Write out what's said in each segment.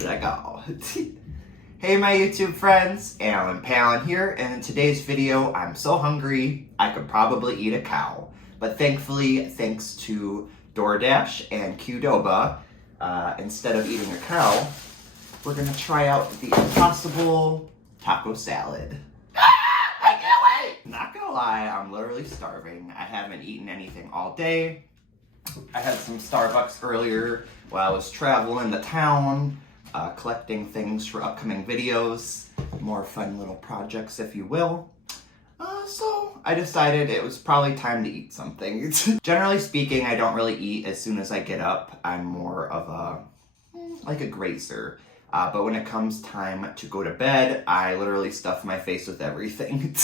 let go. Hey my YouTube friends, allenpallen here, and in today's video, I'm so hungry, I could probably eat a cow. But thankfully, thanks to DoorDash and Qdoba, instead of eating a cow, we're gonna try out the impossible taco salad. I can't wait! Not gonna lie, I'm literally starving. I haven't eaten anything all day. I had some Starbucks earlier while I was traveling to town, collecting things for upcoming videos, more fun little projects, if you will. So I decided it was probably time to eat something. Generally speaking, I don't really eat as soon as I get up. I'm more of like a grazer. But when it comes time to go to bed, I literally stuff my face with everything.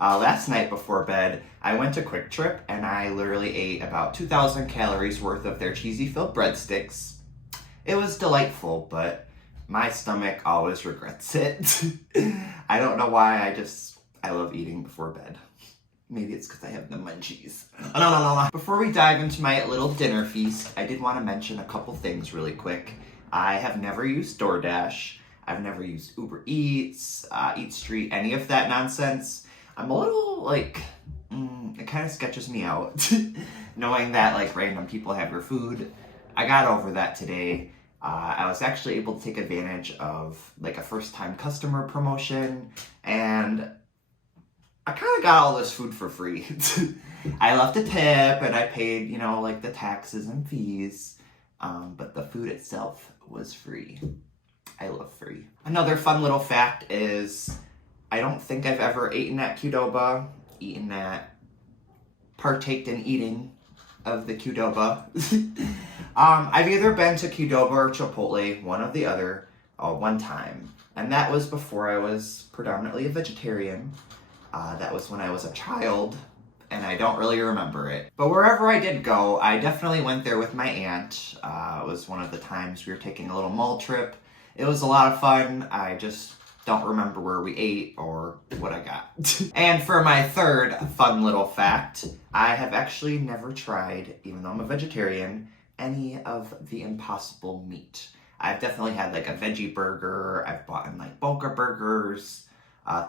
Last night before bed, I went to Quick Trip and I literally ate about 2,000 calories worth of their cheesy-filled breadsticks. It was delightful, but my stomach always regrets it. I don't know why, I love eating before bed. Maybe it's because I have the munchies. No. Before we dive into my little dinner feast, I did want to mention a couple things really quick. I have never used DoorDash. I've never used Uber Eats, Eat Street, any of that nonsense. I'm a little, like, it kind of sketches me out. Knowing that, like, random people have your food. I got over that today. I was actually able to take advantage of, like, a first-time customer promotion, and I kind of got all this food for free. I left a tip, and I paid, you know, like, the taxes and fees, but the food itself was free. I love free. Another fun little fact is, I don't think I've ever eaten at Qdoba, partaked in eating of the Qdoba. I've either been to Qdoba or Chipotle, one or the other, one time. And that was before I was predominantly a vegetarian. That was when I was a child, and I don't really remember it. But wherever I did go, I definitely went there with my aunt. It was one of the times we were taking a little mall trip. It was a lot of fun. I just don't remember where we ate or what I got. And for my third fun little fact, I have actually never tried, even though I'm a vegetarian, any of the impossible meat. I've definitely had like a veggie burger, I've bought in like Boca burgers,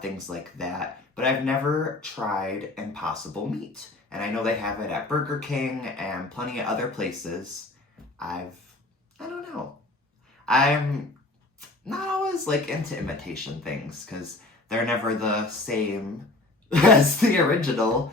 things like that, but I've never tried impossible meat. And I know they have it at Burger King and plenty of other places. I don't know. I'm not always like into imitation things because they're never the same as the original.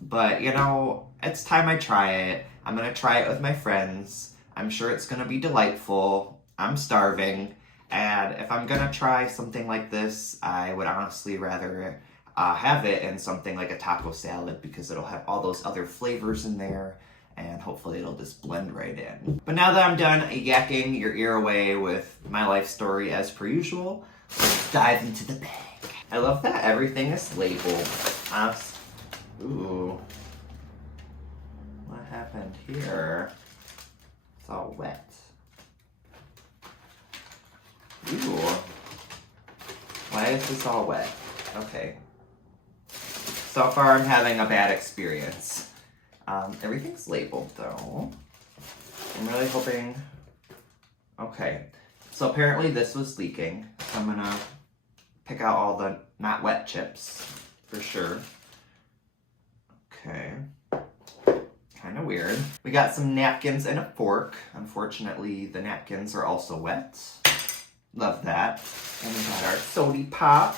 But you know, it's time I try it. I'm gonna try it with my friends. I'm sure it's gonna be delightful. I'm starving. And if I'm gonna try something like this, I would honestly rather have it in something like a taco salad because it'll have all those other flavors in there and hopefully it'll just blend right in. But now that I'm done yakking your ear away with my life story as per usual, let's dive into the bag. I love that everything is labeled. Ooh. What happened here? It's all wet. Ooh. Why is this all wet? Okay. So far I'm having a bad experience. Everything's labeled though. I'm really hoping... Okay. So apparently this was leaking. So I'm gonna pick out all the not wet chips for sure. Okay. Kind of weird. We got some napkins and a fork. Unfortunately, the napkins are also wet. Love that. And we got our soda pop.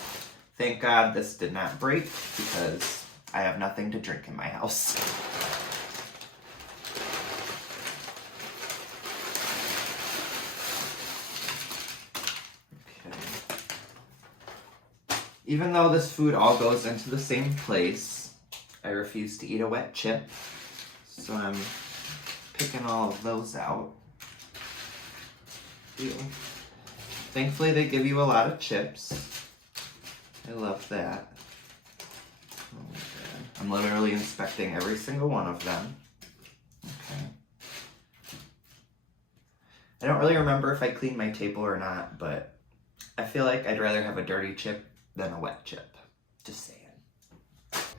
Thank God this did not break because I have nothing to drink in my house. Okay. Even though this food all goes into the same place, I refuse to eat a wet chip. So I'm picking all of those out. Ew. Thankfully they give you a lot of chips. I love that. Oh my God. I'm literally inspecting every single one of them. Okay. I don't really remember if I cleaned my table or not, but I feel like I'd rather have a dirty chip than a wet chip. Just saying.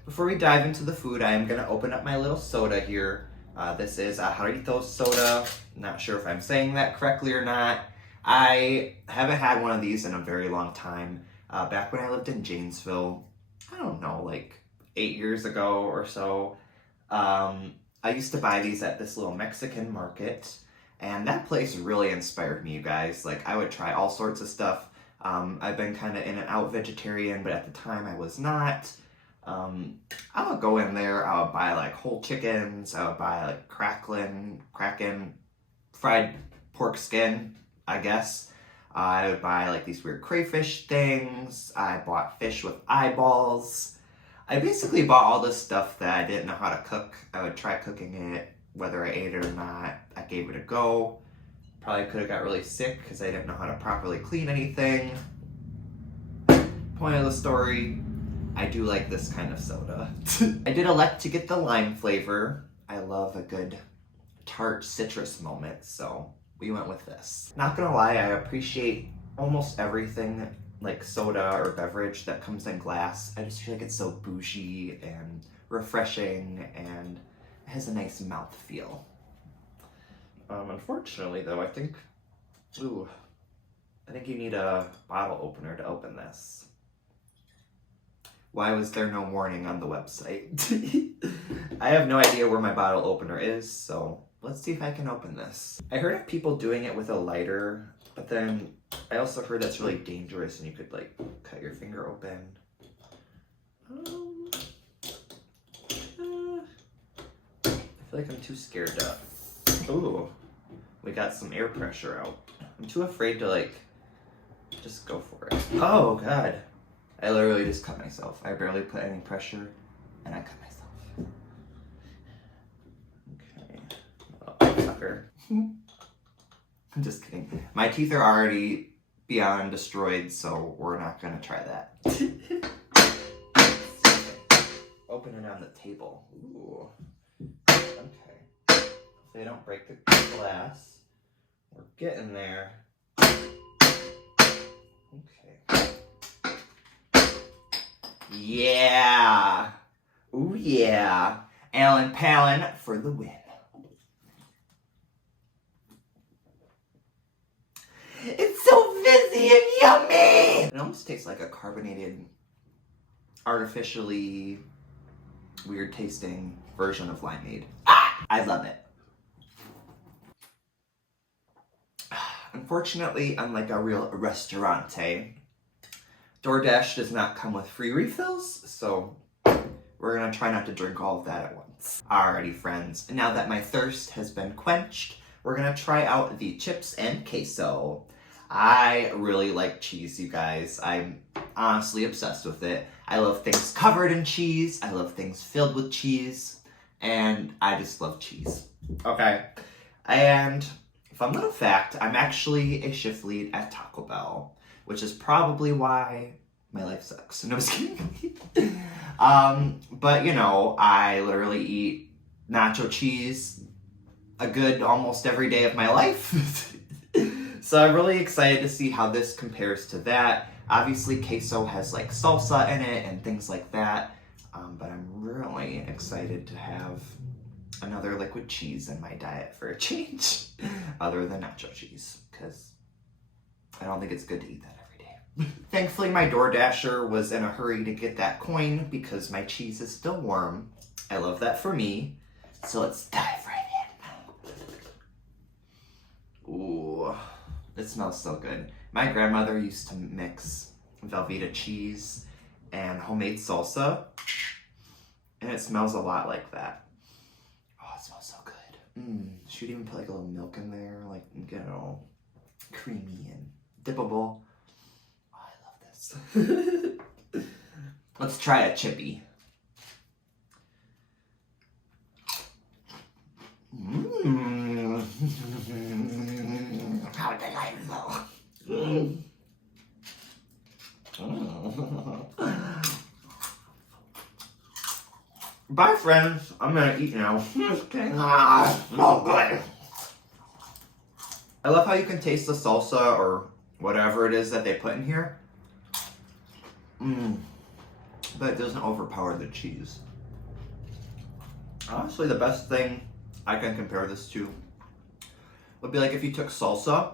Before we dive into the food, I am going to open up my little soda here. This is a Hearty soda. Not sure if I'm saying that correctly or not. I haven't had one of these in a very long time. Back when I lived in Janesville, I don't know, like 8 years ago or so, I used to buy these at this little Mexican market, and that place really inspired me, you guys. Like, I would try all sorts of stuff. I've been kind of in and out vegetarian, but at the time I was not. I would go in there, I would buy like whole chickens, I would buy like kraken, fried pork skin, I guess. I would buy like these weird crayfish things. I bought fish with eyeballs. I basically bought all this stuff that I didn't know how to cook. I would try cooking it, whether I ate it or not. I gave it a go. Probably could have got really sick because I didn't know how to properly clean anything. Point of the story, I do like this kind of soda. I did elect to get the lime flavor. I love a good tart citrus moment, so we went with this. Not gonna lie, I appreciate almost everything like soda or beverage that comes in glass. I just feel like it's so bougie and refreshing and it has a nice mouth feel. Unfortunately though, I think you need a bottle opener to open this. Why was there no warning on the website? I have no idea where my bottle opener is, so let's see if I can open this. I heard of people doing it with a lighter, but then I also heard that's really dangerous and you could like cut your finger open. I feel like I'm too scared to... Ooh, we got some air pressure out. I'm too afraid to like, just go for it. Oh God. I literally just cut myself. I barely put any pressure and I cut myself. Okay. Oh, sucker. I'm just kidding. My teeth are already beyond destroyed, so we're not gonna try that. Open it on the table. Ooh. Okay. So they don't break the glass. We're getting there. Okay. Yeah. Ooh yeah. Allenpallen for the win. It's so fizzy and yummy! It almost tastes like a carbonated, artificially weird tasting version of limeade. Ah! I love it. Unfortunately, unlike a real restaurante, DoorDash does not come with free refills, so we're gonna try not to drink all of that at once. Alrighty friends, now that my thirst has been quenched, we're gonna try out the chips and queso. I really like cheese, you guys. I'm honestly obsessed with it. I love things covered in cheese, I love things filled with cheese, and I just love cheese. Okay, and fun little fact, I'm actually a shift lead at Taco Bell, which is probably why my life sucks. No, I'm just kidding. But you know, I literally eat nacho cheese a good almost every day of my life. So I'm really excited to see how this compares to that. Obviously, queso has like salsa in it and things like that. But I'm really excited to have another liquid cheese in my diet for a change, other than nacho cheese, because I don't think it's good to eat that every day. Thankfully, my DoorDasher was in a hurry to get that coin because my cheese is still warm. I love that for me. So let's dive right in. Ooh, it smells so good. My grandmother used to mix Velveeta cheese and homemade salsa, and it smells a lot like that. Oh, it smells so good. She would even put like a little milk in there, like get it all creamy and dippable. Oh, I love this. Let's try a chippy. How delightful. Bye, friends. I'm gonna eat now. So good. I love how you can taste the salsa or whatever it is that they put in here. But it doesn't overpower the cheese. Honestly, the best thing I can compare this to would be like if you took salsa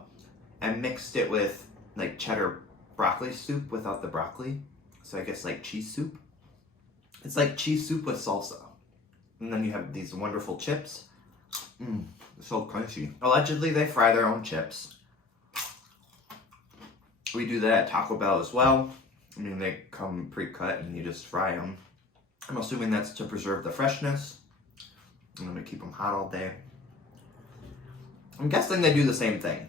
and mixed it with like cheddar broccoli soup without the broccoli. So I guess like cheese soup. It's like cheese soup with salsa. And then you have these wonderful chips. So crunchy. Allegedly, they fry their own chips. We do that at Taco Bell as well. I mean, they come pre-cut and you just fry them. I'm assuming that's to preserve the freshness. I'm gonna keep them hot all day. I'm guessing they do the same thing.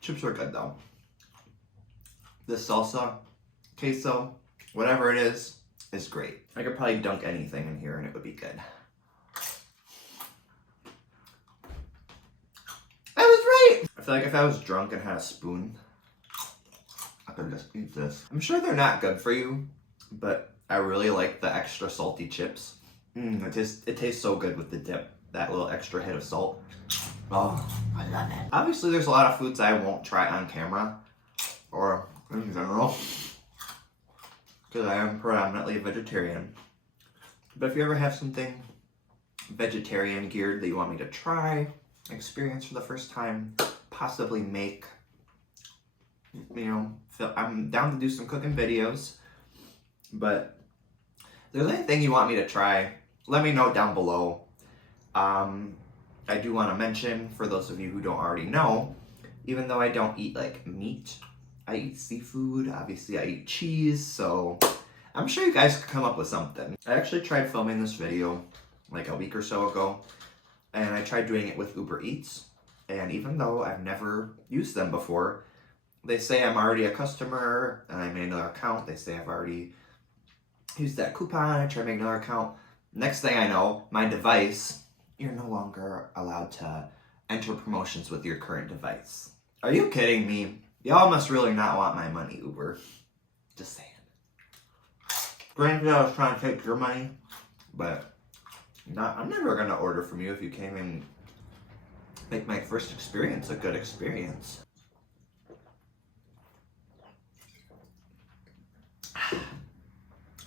Chips are good though. This salsa, queso, whatever it is great. I could probably dunk anything in here and it would be good. I was right! I feel like if I was drunk and had a spoon, I could just eat this. I'm sure they're not good for you, but I really like the extra salty chips. It tastes so good with the dip. That little extra hit of salt. Oh, I love it. Obviously, there's a lot of foods I won't try on camera or in general because I am predominantly a vegetarian. But if you ever have something vegetarian geared that you want me to try, experience for the first time, possibly make, you know, I'm down to do some cooking videos. But if there's anything you want me to try, let me know down below. I do want to mention, for those of you who don't already know, even though I don't eat like meat, I eat seafood. Obviously I eat cheese, so I'm sure you guys could come up with something. I actually tried filming this video like a week or so ago, and I tried doing it with Uber Eats, and even though I've never used them before, they say I'm already a customer, and I made another account. They say I've already used that coupon. I tried to make another account. Next thing I know, my device, you're no longer allowed to enter promotions with your current device. Are you kidding me? Y'all must really not want my money, Uber. Just saying. Granted, I was trying to take your money, but I'm never gonna order from you if you can't even make my first experience a good experience.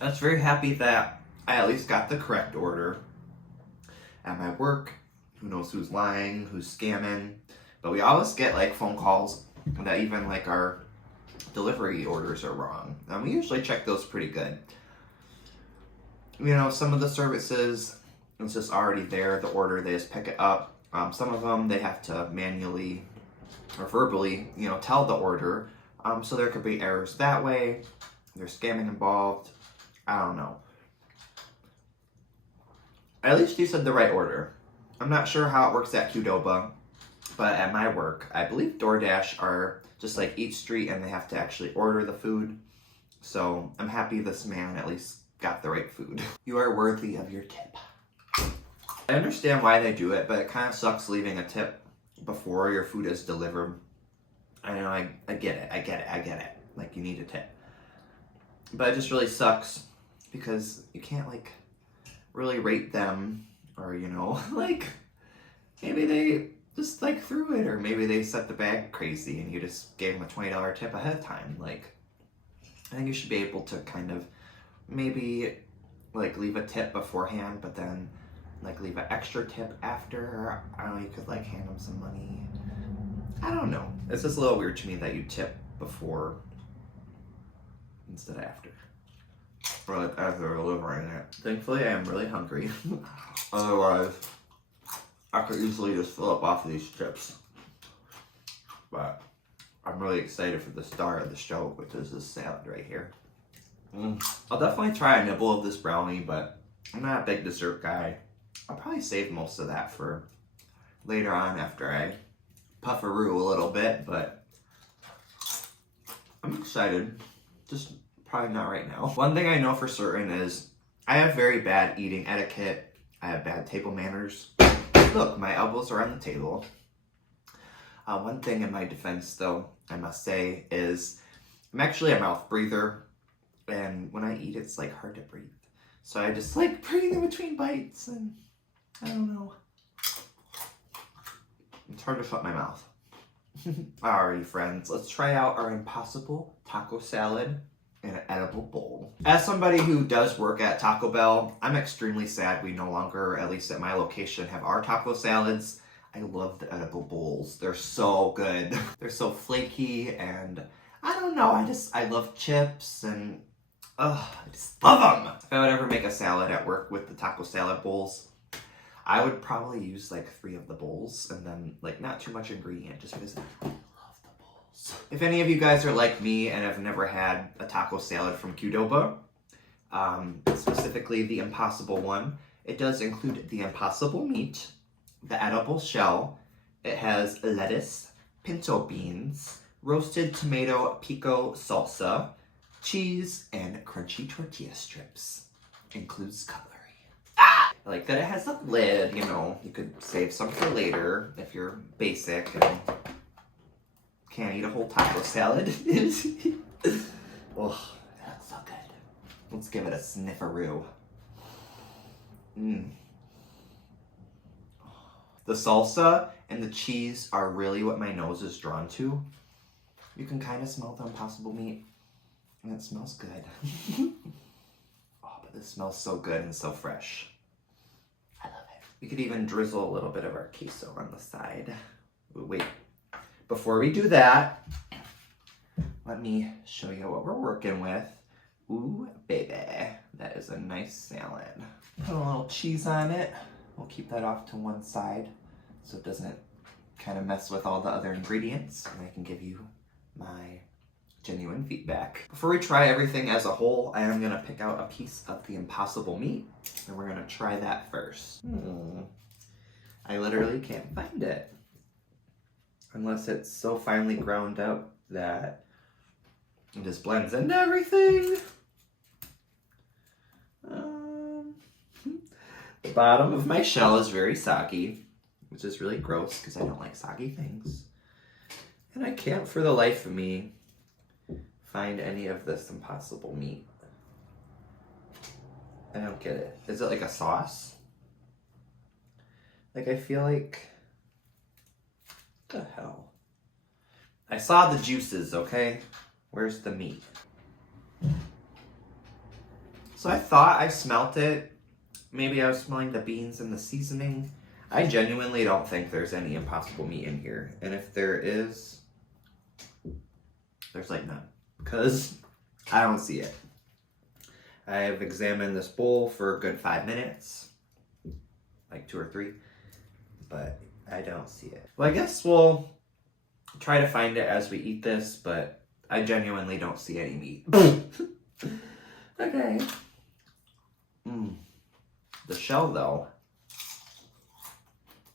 I was very happy that I at least got the correct order. At my work, who knows who's lying, who's scamming, but we always get like phone calls that even like our delivery orders are wrong, and we usually check those pretty good. You know, some of the services, it's just already there, the order, they just pick it up. Some of them, they have to manually or verbally, you know, tell the order, so there could be errors that way. There's scamming involved. I don't know. At least you said the right order. I'm not sure how it works at Qdoba, but at my work, I believe DoorDash are just like each street and they have to actually order the food. So I'm happy this man at least got the right food. You are worthy of your tip. I understand why they do it, but it kind of sucks leaving a tip before your food is delivered. I know, I get it. Like, you need a tip. But it just really sucks because you can't like really rate them, or you know, like maybe they just like threw it, or maybe they set the bag crazy and you just gave them a $20 tip ahead of time. Like, I think you should be able to kind of maybe like leave a tip beforehand, but then like leave an extra tip after. I don't know, you could like hand them some money. I don't know. It's just a little weird to me that you tip before instead of after. Or like as they're delivering it. Thankfully, I am really hungry. Otherwise, I could easily just fill up off of these chips. But I'm really excited for the star of the show, which is this salad right here. I'll definitely try a nibble of this brownie, but I'm not a big dessert guy. I'll probably save most of that for later on after I pufferoo a little bit, but I'm excited. Just probably not right now. One thing I know for certain is I have very bad eating etiquette. I have bad table manners. Look, my elbows are on the table. One thing in my defense, though, I must say, is I'm actually a mouth breather, and when I eat, it's like hard to breathe. So I just like breathe in between bites, and I don't know. It's hard to shut my mouth. Alrighty, friends, let's try out our impossible taco salad. in an edible bowl. As somebody who does work at Taco Bell, I'm extremely sad we no longer, at least at my location, have our taco salads. I love the edible bowls. They're so good. They're so flaky, and I don't know, I love chips, and I just love them. If I would ever make a salad at work with the taco salad bowls, I would probably use like 3 of the bowls, and then like not too much ingredient, just because I love the bowls. If any of you guys are like me and have never had a taco salad from Qdoba, specifically the Impossible one, it does include the Impossible meat, the edible shell. It has lettuce, pinto beans, roasted tomato pico salsa, cheese, and crunchy tortilla strips. Includes cutlery. I like that it has a lid, you know, you could save some for later if you're basic and can't eat a whole taco salad. Oh, that's so good. Let's give it a snifferoo. The salsa and the cheese are really what my nose is drawn to. You can kind of smell the Impossible meat, and it smells good. Oh, but this smells so good and so fresh. I love it. We could even drizzle a little bit of our queso on the side. Wait, before we do that, let me show you what we're working with. Ooh, baby, that is a nice salad. Put a little cheese on it. We'll keep that off to one side so it doesn't kind of mess with all the other ingredients, and I can give you my genuine feedback. Before we try everything as a whole, I am gonna pick out a piece of the Impossible meat, and we're gonna try that first. I literally can't find it. Unless it's so finely ground up that it just blends into everything. The bottom of my shell is very soggy, which is really gross because I don't like soggy things. And I can't for the life of me find any of this Impossible meat. I don't get it. Is it like a sauce? Like, I feel like... What the hell? I saw the juices, okay? Where's the meat? So I thought I smelt it. Maybe I was smelling the beans and the seasoning. I genuinely don't think there's any Impossible meat in here. And if there is, there's like none. Because I don't see it. I've examined this bowl for a good 5 minutes. Like 2 or 3. But I don't see it. Well, I guess we'll try to find it as we eat this, but I genuinely don't see any meat. Okay. The shell, though,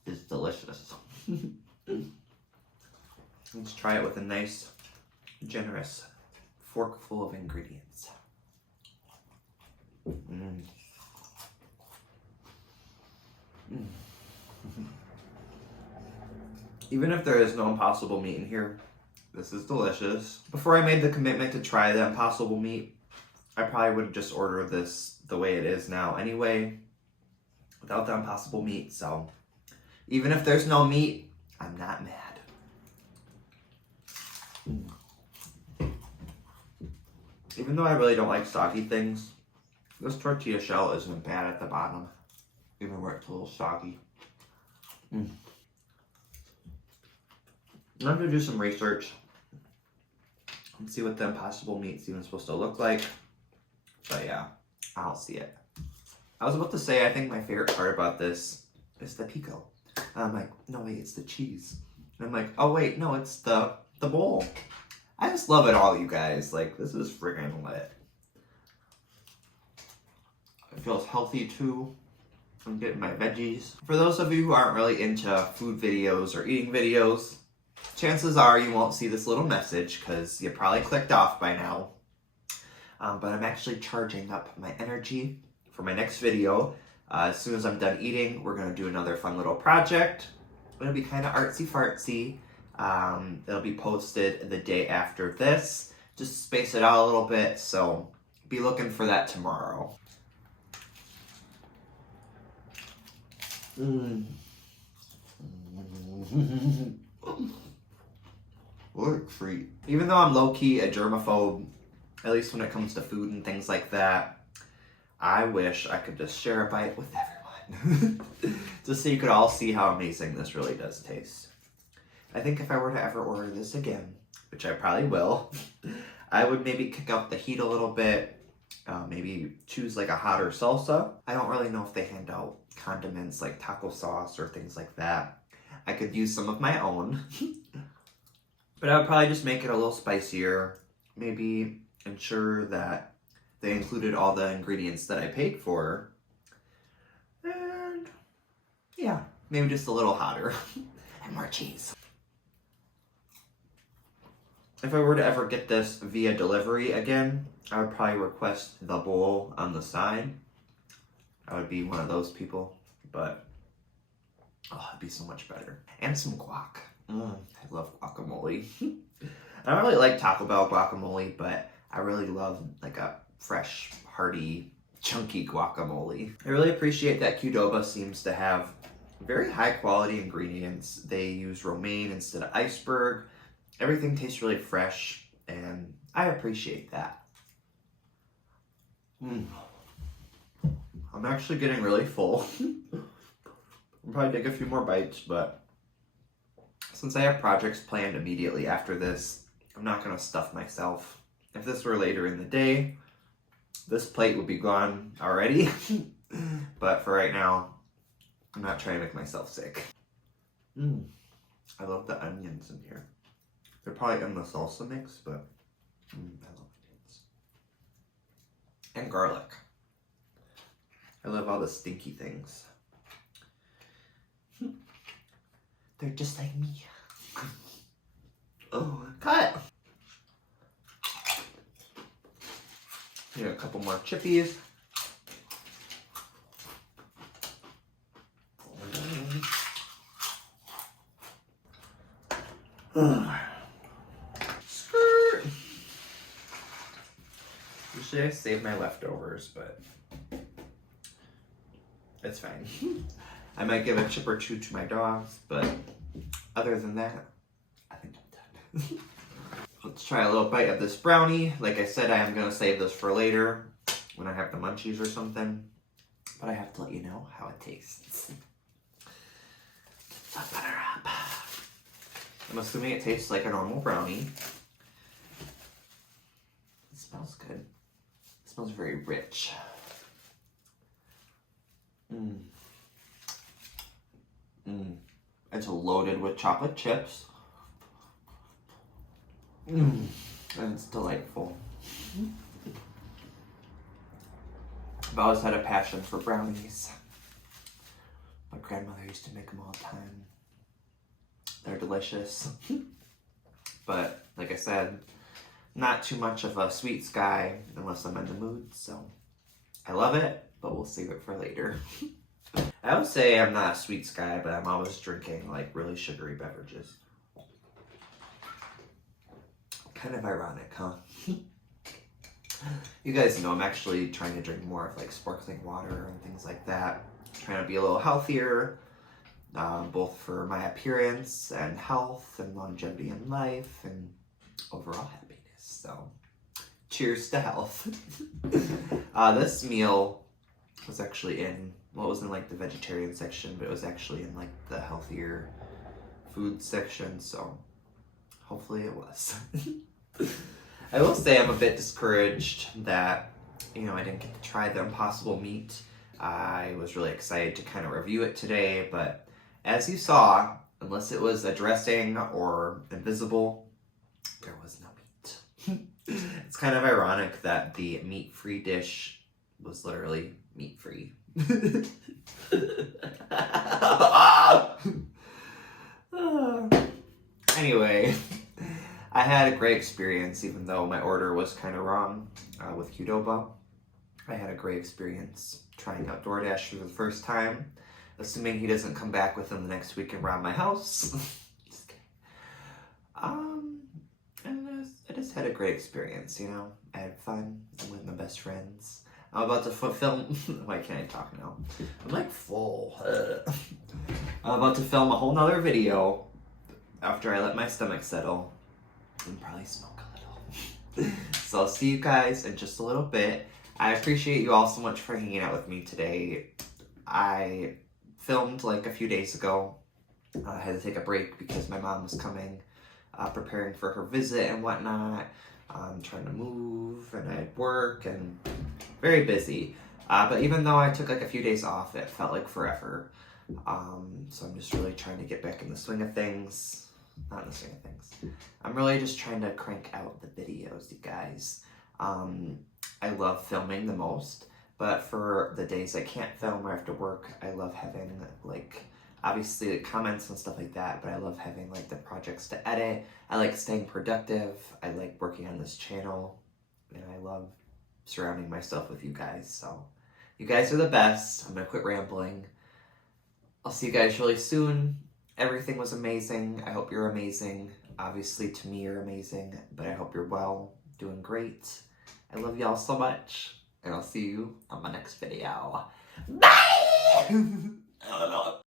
is delicious. Let's try it with a nice, generous fork full of ingredients. Even if there is no Impossible meat in here, this is delicious. Before I made the commitment to try the Impossible meat, I probably would have just ordered this the way it is now anyway, without the Impossible meat. So even if there's no meat, I'm not mad. Even though I really don't like soggy things, this tortilla shell isn't bad at the bottom, even where it's a little soggy. I'm gonna do some research and see what the Impossible meat's even supposed to look like. But yeah, I'll see it. I was about to say, I think my favorite part about this is the pico. And I'm like, no wait, it's the cheese. And I'm like, oh wait, no, it's the bowl. I just love it all, you guys. Like, this is friggin' lit. It feels healthy too. I'm getting my veggies. For those of you who aren't really into food videos or eating videos, chances are you won't see this little message because you probably clicked off by now. But I'm actually charging up my energy for my next video. As soon as I'm done eating, we're gonna do another fun little project. It'll be kind of artsy-fartsy. It'll be posted the day after this. Just space it out a little bit, so be looking for that tomorrow. What a treat. Even though I'm low-key a germaphobe, at least when it comes to food and things like that, I wish I could just share a bite with everyone. Just so you could all see how amazing this really does taste. I think if I were to ever order this again, which I probably will, I would maybe kick up the heat a little bit, maybe choose like a hotter salsa. I don't really know if they hand out condiments like taco sauce or things like that. I could use some of my own, but I would probably just make it a little spicier, maybe ensure that they included all the ingredients that I paid for, and yeah, maybe just a little hotter and more cheese. If I were to ever get this via delivery again, I would probably request the bowl on the side. I would be one of those people, but oh, it'd be so much better. And some guac. I love guacamole. I don't really like Taco Bell guacamole, but I really love like a fresh, hearty, chunky guacamole. I really appreciate that Qdoba seems to have very high quality ingredients. They use romaine instead of iceberg. Everything tastes really fresh, and I appreciate that. I'm actually getting really full. I'll probably take a few more bites, but since I have projects planned immediately after this, I'm not going to stuff myself. If this were later in the day, this plate would be gone already. But for right now, I'm not trying to make myself sick. I love the onions in here. They're probably in the salsa mix, but I love onions. And garlic. I love all the stinky things. They're just like me. Oh, cut! Here, a couple more chippies. Skirt! Usually I save my leftovers, but it's fine. I might give a chip or two to my dogs, but other than that, I think I'm done. Let's try a little bite of this brownie. Like I said, I am going to save this for later when I have the munchies or something, but I have to let you know how it tastes. Let's butter up. I'm assuming it tastes like a normal brownie. It smells good. It smells very rich. It's loaded with chocolate chips. And it's delightful. I've always had a passion for brownies. My grandmother used to make them all the time. They're delicious. But like I said, not too much of a sweets guy unless I'm in the mood, so I love it, but we'll save it for later. I would say I'm not a sweets guy, but I'm always drinking like really sugary beverages. Kind of ironic, huh? You guys know I'm actually trying to drink more of like sparkling water and things like that. Trying to be a little healthier, both for my appearance and health and longevity in life and overall happiness. So, cheers to health. This meal was actually in, well, it was in like the vegetarian section, but it was actually in like the healthier food section, so hopefully it was. I will say I'm a bit discouraged that, I didn't get to try the Impossible meat. I was really excited to kind of review it today, but as you saw, unless it was a dressing or invisible, there was no meat. It's kind of ironic that the meat-free dish was literally meat-free. Anyway, I had a great experience, even though my order was kind of wrong with Qdoba. I had a great experience trying out DoorDash for the first time, assuming he doesn't come back within the next week and rob my house. Just kidding. And I just had a great experience, I had fun with my best friends. I'm about to film. Why can't I talk now? I'm like full. I'm about to film a whole nother video after I let my stomach settle and probably smoke a little. So I'll see you guys in just a little bit. I appreciate you all so much for hanging out with me today. I filmed like a few days ago. I had to take a break because my mom was coming, preparing for her visit and whatnot. Trying to move, and I had work, and very busy. But even though I took like a few days off, it felt like forever. So I'm just really trying to get back in the swing of things. Not in the swing of things. I'm really just trying to crank out the videos, you guys. I love filming the most, but for the days I can't film or I have to work, I love having like, obviously the comments and stuff like that, but I love having like the projects to edit. I like staying productive. I like working on this channel, and I love surrounding myself with you guys. So you guys are the best. I'm gonna quit rambling. I'll see you guys really soon. Everything was amazing. I hope you're amazing. Obviously to me you're amazing, but I hope you're well, doing great. I love y'all so much, and I'll see you on my next video. Bye!